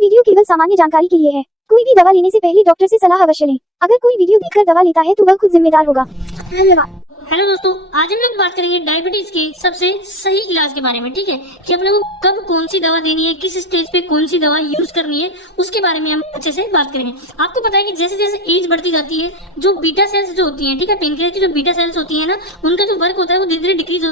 Video केवल सामान्य जानकारी के लिए है। कोई भी दवा लेने से पहले डॉक्टर से सलाह अवश्य लें। अगर कोई वीडियो देखकर दवा लेता है तो वह खुद जिम्मेदार होगा। धन्यवाद। हेलो दोस्तों, आज हम लोग बात करेंगे डायबिटीज के सबसे सही इलाज के बारे में। ठीक है, कि अपने को कब कौन सी दवा देनी है, किस स्टेज पे कौन सी दवा यूज करनी है, उसके बारे में हम अच्छे से बात करेंगे। आपको पता है कि जैसे जैसे एज बढ़ती जाती है, जो बीटा सेल्स जो होती हैं, ठीक है, पेनक्रियास की जो बीटा सेल्स होती है ना, उनका जो वर्क होता है वो धीरे धीरे डिक्रीज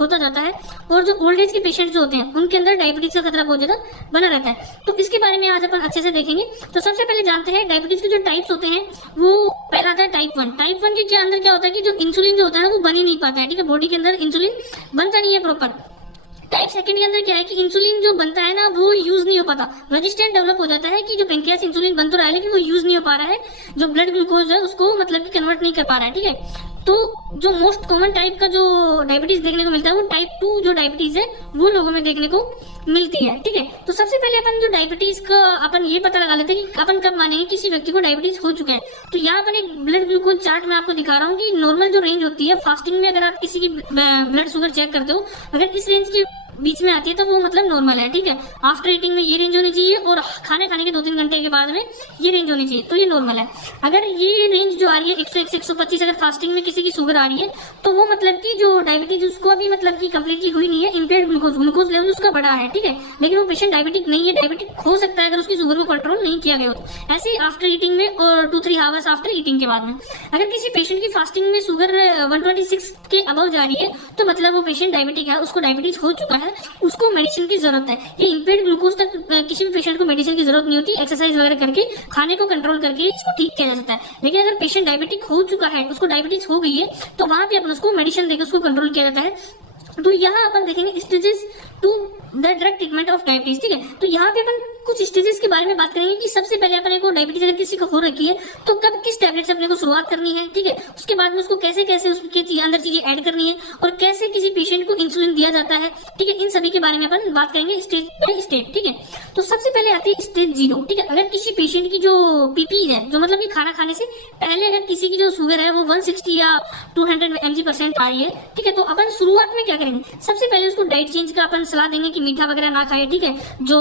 होता जाता है। और जो ओल्ड एज के पेशेंट जो होते हैं उनके अंदर डायबिटीज का खतरा बहुत ज्यादा बना रहता है। तो इसके बारे में आज अपन अच्छे से देखेंगे। तो सबसे पहले जानते हैं डायबिटीज के जो टाइप्स होते हैं। वो पहला आता है टाइप 1। टाइप 1 के अंदर क्या होता है कि जो इंसुलिन जो होता है वो बन ही नहीं पाता है। ठीक है, बॉडी के अंदर इंसुलिन बनता नहीं है प्रॉपर। टाइप 2 के अंदर क्या है कि इंसुलिन जो बनता है ना वो यूज नहीं हो पाता। रेजिस्टेंट डेवलप हो जाता है कि जो पेनक्रियास इंसुलिन बन तो रहा है लेकिन वो यूज नहीं हो पा रहा है। जो ब्लड ग्लूकोज है उसको मतलब कि कन्वर्ट नहीं कर पा रहा है। ठीक है, तो जो मोस्ट कॉमन टाइप का जो डायबिटीज देखने को मिलता है वो टाइप 2 जो डायबिटीज है वो लोगों में देखने को मिलती है। ठीक है, तो सबसे पहले अपन जो डायबिटीज का अपन ये पता लगा लेते हैं कि अपन कब मानेंगे किसी व्यक्ति को डायबिटीज हो चुका है। तो यहाँ अपन एक ब्लड ग्लूकोज चार्ट में आपको दिखा रहा हूँ कि नॉर्मल जो रेंज होती है फास्टिंग में, अगर आप किसी की ब्लड शुगर चेक करते हो, अगर इस रेंज की बीच में आती है तो वो मतलब नॉर्मल है। ठीक है, आफ्टर ईटिंग में ये रेंज होनी चाहिए और खाने के 2-3 घंटे के बाद में ये रेंज होनी चाहिए, तो ये नॉर्मल है। अगर ये रेंज जो आ रही है 101 से 125, अगर फास्टिंग में किसी की शुगर आ रही है तो वो मतलब कि जो डायबिटीज उसको अभी मतलब कि कंप्लीटली हुई नहीं है, इम्पेयर्ड ग्लूकोज लेवल उसका बढ़ा है। ठीक है, लेकिन वो पेशेंट डायबिटिक नहीं है। डायबिटिक हो सकता है अगर उसकी शुगर को कंट्रोल नहीं किया गया हो। ऐसे ही आफ्टर ईटिंग में और 2-3 आवर्स आफ्टर ईटिंग के बाद में अगर किसी पेशेंट की फास्टिंग में शुगर 126 के अबव जा रही है तो मतलब वो पेशेंट डायबिटिक है, उसको डायबिटीज हो चुका है, उसको मेडिसिन की जरूरत है। ये इम्पेयर्ड ग्लूकोज तक किसी भी पेशेंट को मेडिसिन की जरूरत नहीं होती। एक्सरसाइज वगैरह करके खाने को कंट्रोल करके इसको ठीक किया जा सकता है। लेकिन अगर पेशेंट डायबिटिक हो चुका है, उसको डायबिटीज हो गई है, तो वहां पे अपन उसको मेडिसिन देकर उसको कंट्रोल किया जाता है। तो यहाँ अपन देखेंगे stages to the drug treatment of diabetes. ठीक है, तो यहाँ पे अपन कुछ स्टेजेस के बारे में बात करेंगे कि सबसे पहले अपने को डायबिटीज अगर किसी को हो रखी है तो कब किस टैबलेट से अपने को शुरुआत करनी है। ठीक है, उसके बाद में उसको कैसे कैसे उसके अंदर चीजें ऐड करनी है और कैसे किसी पेशेंट को इंसुलिन दिया जाता है। ठीक है, इन सभी के बारे में अपन बात करेंगे स्टेज बाय स्टेज। ठीक है, तो सबसे पहले आती है स्टेज 0। ठीक है, अगर किसी पेशेंट की जो पीपी है, जो मतलब कि खाना खाने से पहले अगर किसी की जो शुगर है वो 160 या 200 mg% आ रही है, ठीक है, तो अपन शुरुआत में क्या करेंगे, सबसे पहले उसको डाइट चेंज का अपन सलाह देंगे कि मीठा वगैरह ना खाए। ठीक है, जो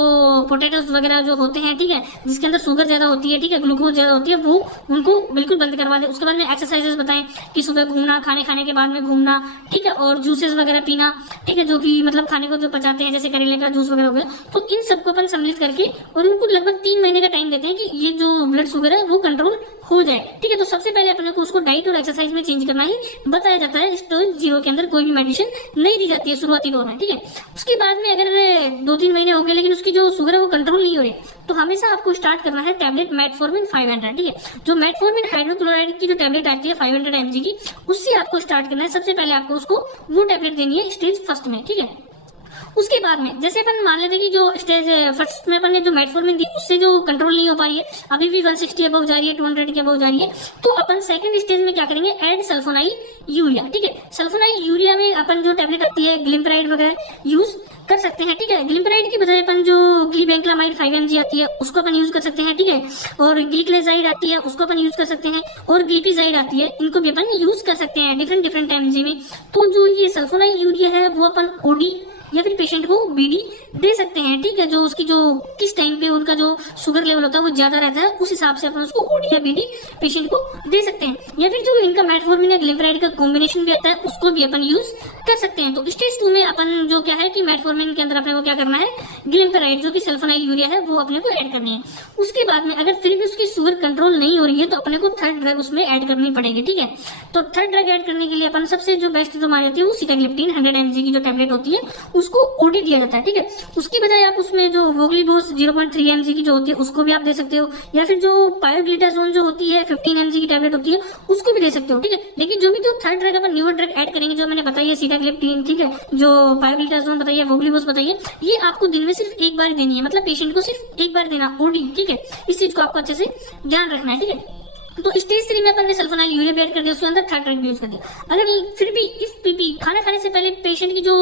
पोटैटोस वगैरह जो होते हैं, ठीक है, जिसके अंदर शुगर ज्यादा होती है, ठीक है, ग्लूकोज ज्यादा होती है, वो उनको बिल्कुल बंद करवा दे। उसके बाद में एक्सरसाइजेस बताएं कि सुबह घूमना, खाने के बाद में घूमना, ठीक है, और जूसेस वगैरह पीना, ठीक है, जो कि मतलब खाने को जो पचाते हैं, जैसे करेले का जूस वगैरह हो गया। तो इन सबको अपन सम्मिलित करके और उनको लगभग 3 महीने का टाइम देते हैं कि ये जो ब्लड शुगर है वो कंट्रोल हो जाए। ठीक है, तो सबसे पहले अपने को उसको डाइट और एक्सरसाइज में चेंज करना ही बताया जाता है। स्टेज 0 के अंदर कोई भी मेडिसिन नहीं दी जाती है शुरुआती दौर में। ठीक है, उसके बाद में अगर 2-3 महीने हो गए लेकिन उसकी जो शुगर है वो कंट्रोल नहीं हो रही, तो हमेशा आपको स्टार्ट करना है टैबलेट मेटफॉर्मिन 500। ठीक है, जो मेटफॉर्मिन हाइड्रोक्लोराइड की जो टैबलेट आती है 500 mg की, उससे आपको स्टार्ट करना है। सबसे पहले आपको उसको वो टैबलेट देनी है स्टेज 1 में। ठीक है, उसके बाद में जैसे अपन मान लेते हैं कि जो स्टेज 1 में अपन ने जो मेटफॉर्मिन दी उससे जो कंट्रोल नहीं हो पा रही है, अभी भी 160 अबव जा रही है, 200 के अबव जा रही है, तो अपन सेकंड स्टेज में क्या करेंगे, ऐड सल्फोनाइल यूरिया। ठीक है, सल्फोनाइल यूरिया में अपन जो टैबलेट आती है ग्लिम्पराइड वगैरह यूज कर सकते हैं। ठीक है, ग्लिम्पराइड की बजाय अपन जो ग्लीबेंक्लामाइड 5 mg आती है उसको अपन यूज कर सकते हैं। ठीक है, और ग्लिक्लेजाइड आती है उसको अपन यूज कर सकते हैं, और ग्लिपिजाइड आती है, इनको भी अपन यूज कर सकते हैं डिफरेंट mg में। तो जो ये सल्फोनाइल यूरिया है वो अपन ओडी या फिर पेशेंट को बीडी दे सकते हैं। ठीक है, जो उसकी जो किस टाइम पे उनका जो शुगर लेवल होता है वो ज्यादा रहता है, उस हिसाब से अपन उसको ओडी या बीडी पेशेंट को दे सकते हैं। या फिर जो इनका मेटफॉर्मिन या ग्लिम्पराइड का कॉम्बिनेशन भी आता है उसको भी अपन यूज कर सकते हैं। तो स्टेज 2 में अपन जो क्या है कि मेटफॉर्मिन के अंदर अपने को क्या करना है, ग्लिम्पराइड जो कि सल्फोनाइल यूरिया है वो अपने को ऐड करनी है। उसके बाद में अगर फिर भी उसकी शुगर कंट्रोल नहीं हो रही है तो अपने को थर्ड ड्रग उसमें ऐड करनी पड़ेगी। ठीक है, तो थर्ड ड्रग ऐड करने के लिए अपन सबसे जो बेस्ट जो हमारी होती है वो सीटाग्लिप्टिन 100 mg की जो टैबलेट होती है उसको ओडी दिया जाता है। ठीक है, उसकी बजाय आप उसमें जो वोगलीबोस 0.3 mg की जो होती है उसको भी आप दे सकते हो, या फिर जो पायोग्लिटाजोन जो होती है 15 mg की टैबलेट होती है उसको भी दे सकते हो। ठीक है, लेकिन जो भी जो थर्ड ड्रग अपन न्यूअर ड्रग ऐड करेंगे, जो मैंने बताई है सीटाग्लिप्टिन, ठीक है, जो पायोग्लिटाजोन बताइए, वोगलीबोस बताइए, ये आपको दिन में सिर्फ एक बार देनी है, मतलब पेशेंट को सिर्फ एक बार देना ओडी। ठीक है, इस चीज को आपको अच्छे से ध्यान रखना है। ठीक है, तो स्टेज 3 में अपन ने सल्फोनाइल यूरिया भी ऐड कर दिया, उसके अंदर थर्ड ड्रग यूज कर दिया। अगर फिर भी इस पीपी खाना खाने से पहले पेशेंट की जो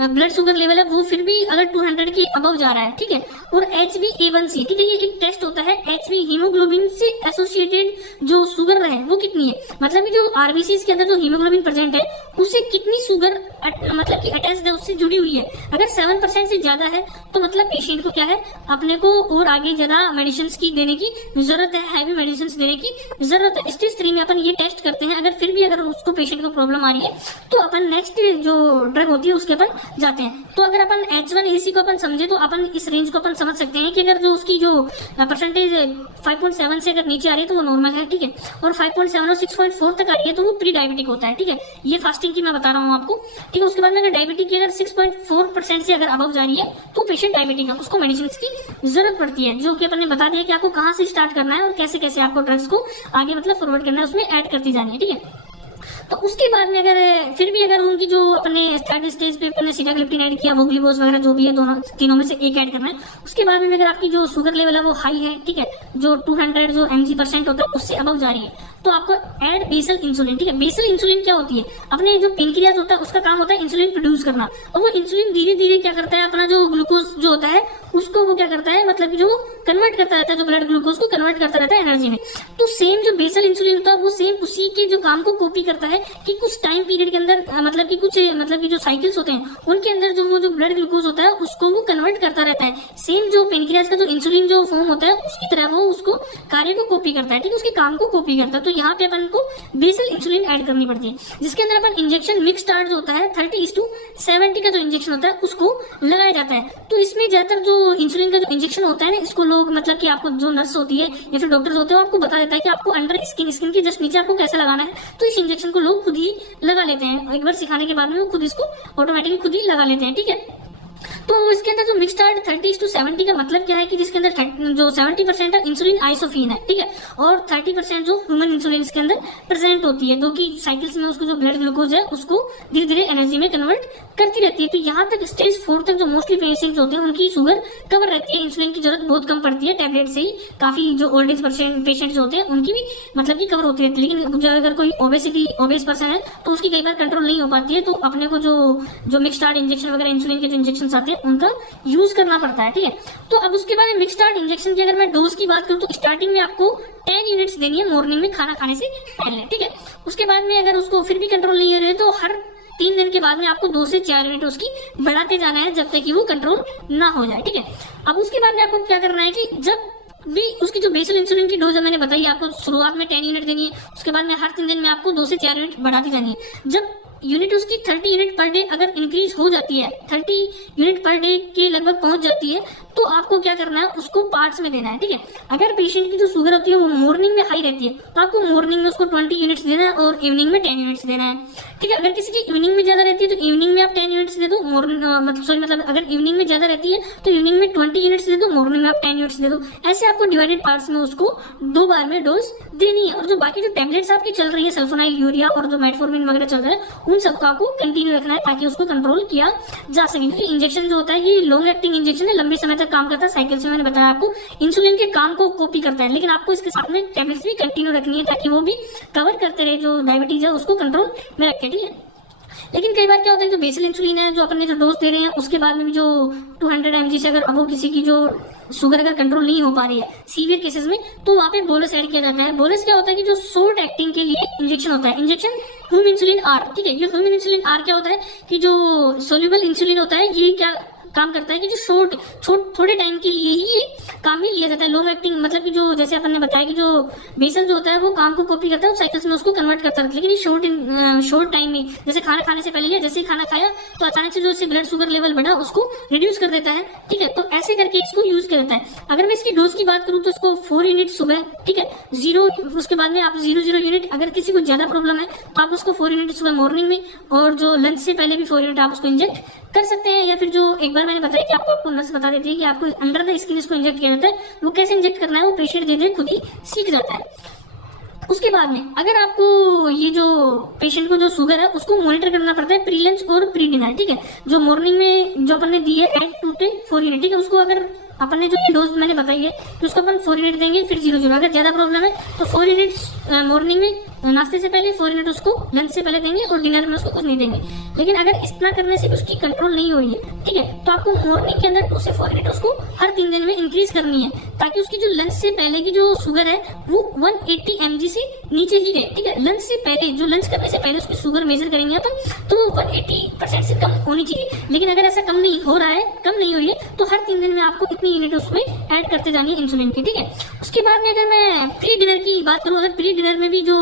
ब्लड शुगर लेवल है वो फिर भी अगर 200 के अबव जा रहा है, ठीक है, और HbA1c, ठीक है, ये एक टेस्ट होता है, HB हीमोग्लोबिन से एसोसिएटेड जो शुगर है वो कितनी है, मतलब कि जो आरबीसी के अंदर जो हीमोग्लोबिन प्रेजेंट है उससे कितनी शुगर मतलब कि अटैच्ड है, उससे जुड़ी हुई है। अगर 7% से ज्यादा है तो मतलब पेशेंट को क्या है, अपने को और आगे ज्यादा मेडिसिन की देने की जरूरत है, हैवी मेडिसिन देने की जरूरत है। स्टेज 3 में अपन ये टेस्ट करते हैं। अगर फिर भी अगर उसको पेशेंट को प्रॉब्लम आ रही है तो अपन नेक्स्ट जो ड्रग होती है उसके अपन जाते हैं। तो अगर अपन H1AC को अपन समझे तो अपन इस रेंज को अपन समझ सकते हैं कि अगर जो उसकी जो परसेंटेज 5.7 से अगर नीचे आ रही है तो वो नॉर्मल है, ठीक है, और 5.7 और 6.4 तक आ रही है तो वो प्री डायबिटिक होता है, ठीक है, ये फास्टिंग की मैं बता रहा हूँ आपको, ठीक है। उसके बाद में अगर डायबिटिक की अगर 6.4% से अगर अबव जा रही है तो पेशेंट डायबिटिक है, उसको मेडिसिन की जरूरत पड़ती है, जो कि अपन ने बता दिया कि आपको कहाँ से स्टार्ट करना है और कैसे कैसे आपको ड्रग्स को आगे मतलब फॉरवर्ड करना है, उसमें ऐड करती जानी है, ठीक है। तो उसके बाद में अगर फिर भी अगर उनकी जो अपने थर्ड स्टेज पे अपने सीटाग्लिप्टिन ऐड किया, वोग्लिबोस वगैरह जो भी है, दोनों तीनों में से एक ऐड करना है। उसके बाद में अगर आपकी जो शुगर लेवल है वो हाई है, ठीक है, जो 200 जो mg% होता है उससे अबव जा रही है, तो आपको ऐड बेसल इंसुलिन, ठीक है। बेसल इंसुलिन क्या होती है, अपने जो पेनक्रियाज होता है उसका काम होता है इंसुलिन प्रोड्यूस करना, और वो इंसुलिन धीरे धीरे क्या करता है, अपना जो ग्लूकोज जो होता है उसको वो क्या करता है, मतलब जो कन्वर्ट करता रहता है, जो ब्लड ग्लूकोज को कन्वर्ट करता रहता है एनर्जी में। तो सेम जो बेसल इंसुलिन होता है वो सेम उसी के जो काम को कॉपी करता है कि कुछ टाइम पीरियड के अंदर मतलब कि कुछ मतलब कि जो साइकिल्स होते हैं उनके अंदर जो वो जो ब्लड ग्लूकोज होता है उसको वो कन्वर्ट करता रहता है। सेम जो पेनक्रियाज का जो इंसुलिन जो फॉर्म होता है उसकी तरह वो उसको कार्य को कॉपी करता है, ठीक है, उसके काम को कॉपी करता है। तो यहाँ पे अपन को बेसल इंसुलिन ऐड करनी पड़ती है, जिसके अंदर अपन इंजेक्शन मिक्स स्टार्ट जो होता है 30:70 का जो इंजेक्शन होता है उसको लगाया जाता है। तो इसमें ज्यादातर जो इंसुलिन का जो इंजेक्शन होता है ना, इसको लोग मतलब कि आपको जो नर्स होती है या फिर डॉक्टर्स होते हैं आपको बता देता है कि आपको अंडर स्किन के जस्ट नीचे आपको कैसे लगाना है। तो इस इंजेक्शन को लोग खुद ही लगा लेते हैं, एक बार सिखाने के बाद में वो खुद इसको ऑटोमेटिकली खुद ही लगा लेते हैं, ठीक है। तो इसके अंदर जो मिक्स स्टार्ट 30:70 का मतलब क्या है कि जिसके अंदर जो 70% है इंसुलिन आइसोफिन है, ठीक है, और 30% जो ह्यूमन इंसुलिन इसके अंदर प्रेजेंट होती है, जो कि साइकिल्स में उसको जो ब्लड ग्लूकोज है उसको धीरे धीरे एनर्जी में कन्वर्ट करती रहती है। तो यहाँ तक स्टेज 4 तक जो मोस्टली पेशेंट्स होते हैं उनकी शुगर कवर रहती है, इंसुलिन की जरूरत बहुत कम पड़ती है, टैबलेट से ही काफी जो ओल्ड एज पेशेंट्स होते हैं उनकी भी मतलब की कवर होती रहती है। लेकिन जो अगर कोई ओबेस पर्सन है तो उसकी कई बार कंट्रोल नहीं हो पाती है, तो अपने को जो मिक्स स्टार्ट इंजेक्शन वगैरह इंसुलिन के जो इंजेक्शन आते हैं उनका यूज करना पड़ता है, ठीक है। तो अब उसके बाद मिक्स स्टार्ट इंजेक्शन की अगर मैं डोज की बात करूं तो स्टार्टिंग में आपको 10 यूनिट्स देनी है मॉर्निंग में खाना खाने से पहले, ठीक है। उसके बाद में अगर उसको फिर भी कंट्रोल नहीं हो रहे तो हर 3 दिन के बाद में आपको 2 से 4 यूनिट उसकी बढ़ाते जाना है जब तक कि वो कंट्रोल ना हो जाए, ठीक है। अब उसके बाद में आपको क्या करना है कि जब भी उसकी जो बेसल इंसुलिन की डोज मैंने बताई आपको शुरुआत में 10 यूनिट देनी है, उसके बाद में हर 3 दिन में आपको 2 से 4 यूनिट बढ़ाती जानी है। जब यूनिट उसकी 30 यूनिट पर डे अगर इंक्रीज हो जाती है, 30 यूनिट पर डे के लगभग पहुंच जाती है, तो आपको क्या करना है, उसको पार्ट्स में देना है, ठीक है। अगर पेशेंट की जो शुगर होती है वो मॉर्निंग में हाई रहती है तो आपको मॉर्निंग में उसको 20 यूनिट्स देना है और इवनिंग में 10 यूनिट्स देना है, ठीक है। अगर किसी की इवनिंग में ज्यादा रहती है तो इवनिंग में आप 10 यूनिट्स दे दो, मॉर्निंग मतलब अगर इवनिंग में ज्यादा रहती है तो इवनिंग में 20 यूनिट्स दे दो, मॉर्निंग में आप 10 यूनिट्स दे दो। ऐसे आपको डिवाइडेड पार्ट्स में उसको 2 बार में डोज देनी है। और जो बाकी जो टैबलेट्स आपकी चल रही है सल्फोनाइल यूरिया और जो मेटफॉर्मिन वगैरह चल रहा है उन सबका आपको कंटिन्यू रखना है ताकि उसको कंट्रोल किया जा सके, क्योंकि इंजेक्शन जो होता है ये लॉन्ग एक्टिंग इंजेक्शन है, लंबे समय तक काम करता है। साइकिल से मैंने बताया आपको इंसुलिन के काम को कॉपी करता है, लेकिन आपको इसके साथ में टैबलेट्स भी कंटिन्यू रखनी है ताकि वो भी कवर करते रहे, जो डायबिटीज है उसको कंट्रोल में रखे, ठीक है। लेकिन कई बार क्या होता है जो बेसल इंसुलिन है जो अपन ने जो डोज दे रहे हैं उसके बाद में भी जो 200 mg से अगर अब किसी की जो शुगर अगर कंट्रोल नहीं हो पा रही है सीवियर केसेस में, तो वहाँ पे बोलस ऐड किया जाता है। बोलस क्या होता है कि जो शॉर्ट एक्टिंग के लिए इंजेक्शन होता है, इंजेक्शन ह्यूमन इंसुलिन आर, ठीक है। ये ह्यूमन इंसुलिन आर क्या होता है कि जो सोल्यूबल इंसुलिन होता है ये क्या काम करता है कि जो थोड़े टाइम के लिए ही काम में लिया जाता है। लॉन्ग एक्टिंग मतलब कि जो जैसे अपन ने बताया कि जो बेसल जो होता है वो काम को कॉपी करता है और साइकिल्स में उसको कन्वर्ट करता है, लेकिन ये शॉर्ट टाइम में जैसे खाना खाने से पहले लिया, जैसे ही खाना खाया तो अचानक से जो इससे ब्लड शुगर लेवल बढ़ा उसको रिड्यूस कर देता है, ठीक है। तो ऐसे करके इसको यूज करता है। अगर मैं इसकी डोज की बात करूँ तो इसको 4 यूनिट सुबह, ठीक है, 0 उसके बाद में आप 0 यूनिट। अगर किसी को ज्यादा प्रॉब्लम है तो आप उसको 4 यूनिट सुबह मॉर्निंग में और जो लंच से पहले भी 4 यूनिट आप उसको इंजेक्ट कर सकते हैं। या फिर जो एक बार मैंने बताया कि आपको नर्स बता देती है कि आपको अंडर द स्किन इसको इंजेक्ट किया जाता है, वो कैसे इंजेक्ट करना है वो पेशेंट धीरे धीरे खुद ही सीख जाता है। उसके बाद में अगर आपको ये जो पेशेंट को जो शुगर है उसको मॉनिटर करना पड़ता है प्री लंच और प्री डिनर, ठीक है। जो मॉर्निंग में जो अपन ने दी है 8 to 4 यूनिट, ठीक है, उसको अगर अपन ने जो ये डोज मैंने बताई है कि उसको अपन 4 यूनिट देंगे फिर 0-0। अगर ज्यादा प्रॉब्लम है तो 4 यूनिट मॉर्निंग में नाश्ते से पहले, 4 यूनिट उसको लंच से पहले देंगे और डिनर में उसको कुछ नहीं देंगे। लेकिन अगर इतना करने से उसकी कंट्रोल नहीं हुई है, ठीक है, तो आपको मॉर्निंग के अंदर 2 से 4 यूनिट उसको हर 3 दिन में इंक्रीज करनी है, ताकि उसकी जो लंच से पहले की जो शुगर है वो 180 mg से नीचे ही रहे, ठीक है। लंच से पहले, जो लंच करने से पहले उसकी शुगर मेजर करेंगे अपन, तो 180% से कम होनी चाहिए। लेकिन अगर ऐसा कम नहीं हो रहा है, कम नहीं हुई है, तो हर 3 दिन में आपको इतनी यूनिट उसमें ऐड करते जानी है इंसुलिन की, ठीक है। उसके बाद में अगर मैं प्री डिनर की बात करूँ, अगर प्री डिनर में भी जो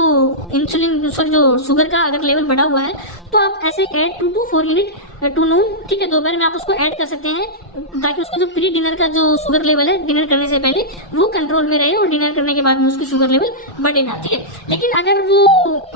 इंसुलिन, सॉरी, जो शुगर का अगर लेवल बढ़ा हुआ है, तो आप ऐसे ऐड 2 to 4 यूनिट टू नून, ठीक है, दोपहर में आप उसको ऐड कर सकते हैं, ताकि उसका जो प्री डिनर का जो शुगर लेवल है डिनर करने से पहले वो कंट्रोल में रहे और डिनर करने के बाद में उसकी शुगर लेवल बढ़े ना, ठीक है। लेकिन अगर वो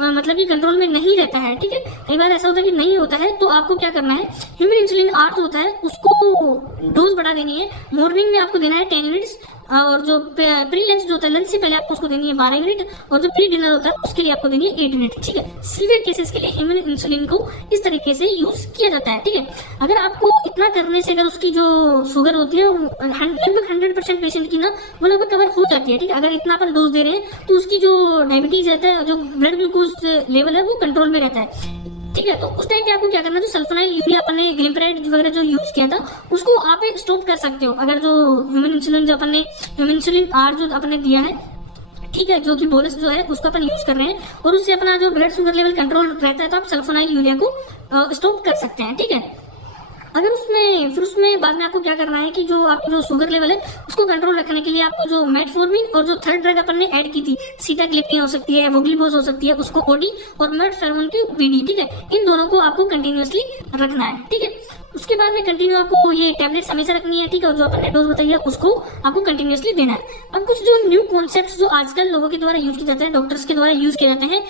मतलब कि कंट्रोल में नहीं रहता है, ठीक है, कई बार ऐसा होता है कि नहीं होता है, तो आपको क्या करना है, ह्यूमन इंसुलिन आर जो होता है उसको डोज बढ़ा देनी है। मॉर्निंग में आपको देना है 10 यूनिट्स, और जो प्री लंच जो होता है, लंच से पहले आपको उसको देनी है 12 यूनिट, और जो प्री डिनर होता है उसके लिए आपको देनी है 8 यूनिट, ठीक है। सीवियर केसेस के लिए ह्यूमन इंसुलिन को इस तरीके से यूज किया जाता है, ठीक है। अगर आपको इतना करने से अगर उसकी जो शुगर होती है लगभग 100% पेशेंट की ना वो लगभग कवर हो जाती है, ठीक है। अगर इतना अपन डोज दे रहे हैं तो उसकी जो डायबिटीज रहता है, जो ब्लड ग्लूकोज लेवल है वो कंट्रोल में रहता है, ठीक है। तो उस टाइम पे आपको क्या करना है, जो सल्फोनाइल यूरिया अपन ने ग्लिम्पराइड वगैरह जो यूज किया था उसको आप स्टॉप कर सकते हो। अगर जो ह्यूमन इंसुलिन जो अपन ने ह्यूमन इंसुलिन आर जो अपन ने दिया है, ठीक है, जो कि बोलस जो है उसको अपन यूज कर रहे हैं, और उससे अपना जो ब्लड शुगर लेवल कंट्रोल रहता है, तो आप सल्फोनाइल यूरिया को स्टॉप कर सकते हैं, ठीक है। अगर उसमें फिर उसमें बाद में आपको क्या करना है कि जो आपकी जो शुगर लेवल है उसको कंट्रोल रखने के लिए आपको जो मेटफॉर्मिन और जो थर्ड ड्रग अपन ने ऐड की थी, सीटाग्लिप्टिन हो सकती है, वोग्लिबोस हो सकती है, उसको ओडी, और मेटफॉर्मिन की बीडी, ठीक है, इन दोनों को आपको कंटिन्यूअसली रखना है, ठीक है। उसके बाद में कंटिन्यू आपको ये टैबलेट्स हमेशा रखनी है, ठीक है, और जो अपन ने डोज बताई है उसको आपको कंटिन्यूअसली देना है। अब कुछ जो न्यू कॉन्सेप्ट्स जो आजकल लोगों के द्वारा यूज किए जाते हैं, डॉक्टर्स के द्वारा यूज किए जाते हैं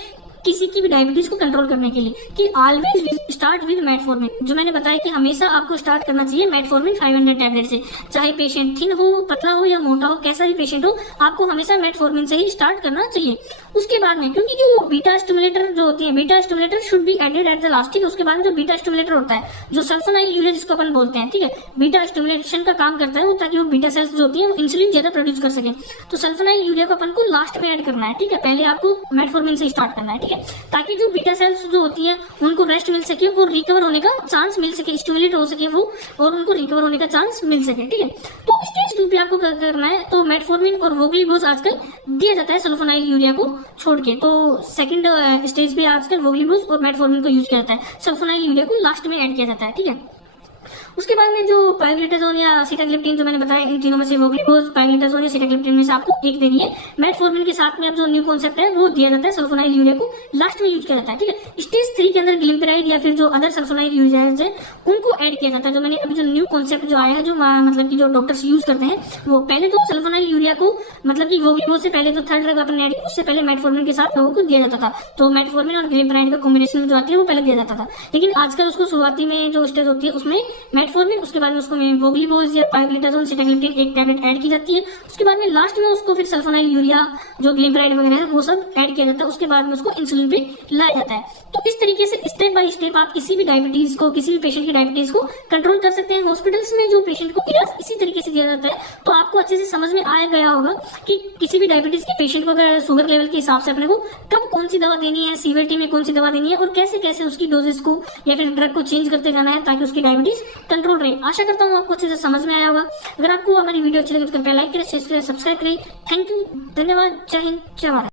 किसी की भी डायबिटीज को कंट्रोल करने के लिए, कि ऑलवेज स्टार्ट विद मेटफॉर्मिन। जो मैंने बताया कि हमेशा आपको स्टार्ट करना चाहिए मेटफॉर्मिन 500 टैबलेट से, चाहे पेशेंट थिन हो, पतला हो या मोटा हो, कैसा भी पेशेंट हो, आपको हमेशा मेटफॉर्मिन से ही स्टार्ट करना चाहिए। उसके बाद में, क्योंकि जो बीटा स्टिमुलेटर जो होती है, beta stimulator should be added at the last, ठीक है। उसके बाद में जो बीटा स्टिमुलेटर होता है, जो सल्फोनाइल यूरिया जिसको अपन बोलते हैं, ठीक है, बीटा स्टिमुलेशन का काम करता है वो, ताकि वो बीटा सेल्स जो होती है वो इंसुलिन ज्यादा प्रोड्यूस कर सके। तो सल्फोनाइल यूरिया को अपन को लास्ट में ऐड करना है, ठीक है, पहले आपको मेटफॉर्मिन से स्टार्ट करना है, ठीक है, ताकि जो बीटा सेल्स जो होती है उनको रेस्ट मिल सके और रिकवर होने का चांस मिल सके, स्टिमुलेट हो सके वो, और उनको रिकवर होने का चांस मिल सके, ठीक है। तो स्टेज 2 पे आपको क्या करना है, तो मेटफॉर्मिन और वोग्लिबोस आजकल दिया जाता है सल्फोनाइल यूरिया को छोड़ के, तो सेकंड स्टेज पे आजकल वोग्लिबोस और मेटफॉर्मिन को यूज किया जाता है, सल्फोनाइल यूरिया को लास्ट में ऐड किया जाता है, ठीक है। उसके बाद में जो पाइग्लिटाजोन या सीटाग्लिप्टिन जो मैंने बताया, इन तीनों में से वोग्लिबोस, पाइग्लिटाजोन या सीटाग्लिप्टिन में से आपको एक देनी है। मेटफॉर्मिन के साथ में अब जो न्यू कॉन्सेप्ट है वो दिया जाता है सल्फोनाइल यूरिया को लास्ट में यूज किया जाता है, ठीक है। स्टेज 3 के अंदर ग्लिम्पराइड या फिर जो अदर सल्फोनाइल यूजर्स है उनको ऐड किया जाता है। जो मैंने अभी जो न्यू कॉन्सेप्ट जो आया है, जो मतलब कि जो डॉक्टर्स यूज करते हैं, वो पहले तो सल्फोनाइल यूरिया को मतलब कि वोग्लिबोस से पहले जो थर्ड ड्रग अपन ऐड, उससे पहले मेटफॉर्मिन के साथ लोगों को दिया जाता था। तो मेटफॉर्मिन और ग्लिम्पराइड का कॉम्बिनेशन जो आती है वो पहले दिया जाता था, लेकिन आजकल उसको शुरुआती में जो स्टेज होती है उसमें मेटफॉर्मिन, उसके बाद में उसको वोग्लिबोस या पाइग्लिटाजोन, सीटाग्लिप्टिन एक टैबलेट ऐड की जाती है। उसके बाद में लास्ट में उसको फिर सल्फोनाइल यूरिया जो ग्लिम्पराइड वगैरह है वो सब ऐड किया जाता है। उसके बाद में उसको इंसुलिन पे लाया जाता है। तो इस तरीके से स्टेप बाय स्टेप आप किसी भी डायबिटीज को, किसी भी पेशेंट की डायबिटीज को कंट्रोल कर सकते हैं। हॉस्पिटल्स में जो पेशेंट को इलाज इसी तरीके से दिया जाता है, तो आपको अच्छे से समझ में आ गया होगा कि किसी भी डायबिटीज के पेशेंट को अगर शुगर लेवल के हिसाब से अपने को कब कौन सी दवा देनी है, सीवियरिटी में कौन सी दवा देनी है, और कैसे कैसे उसकी डोजेस को या फिर ड्रग को चेंज करते जाना है ताकि उसकी डायबिटीज कंट्रोल रहे। आशा करता हूँ आपको अच्छे से समझ में आया होगा। अगर आपको हमारी वीडियो अच्छी लगे तो कृपया लाइक करें, शेयर करें, सब्सक्राइब करें। थैंक यू, धन्यवाद, जय हिंद, जय भारत।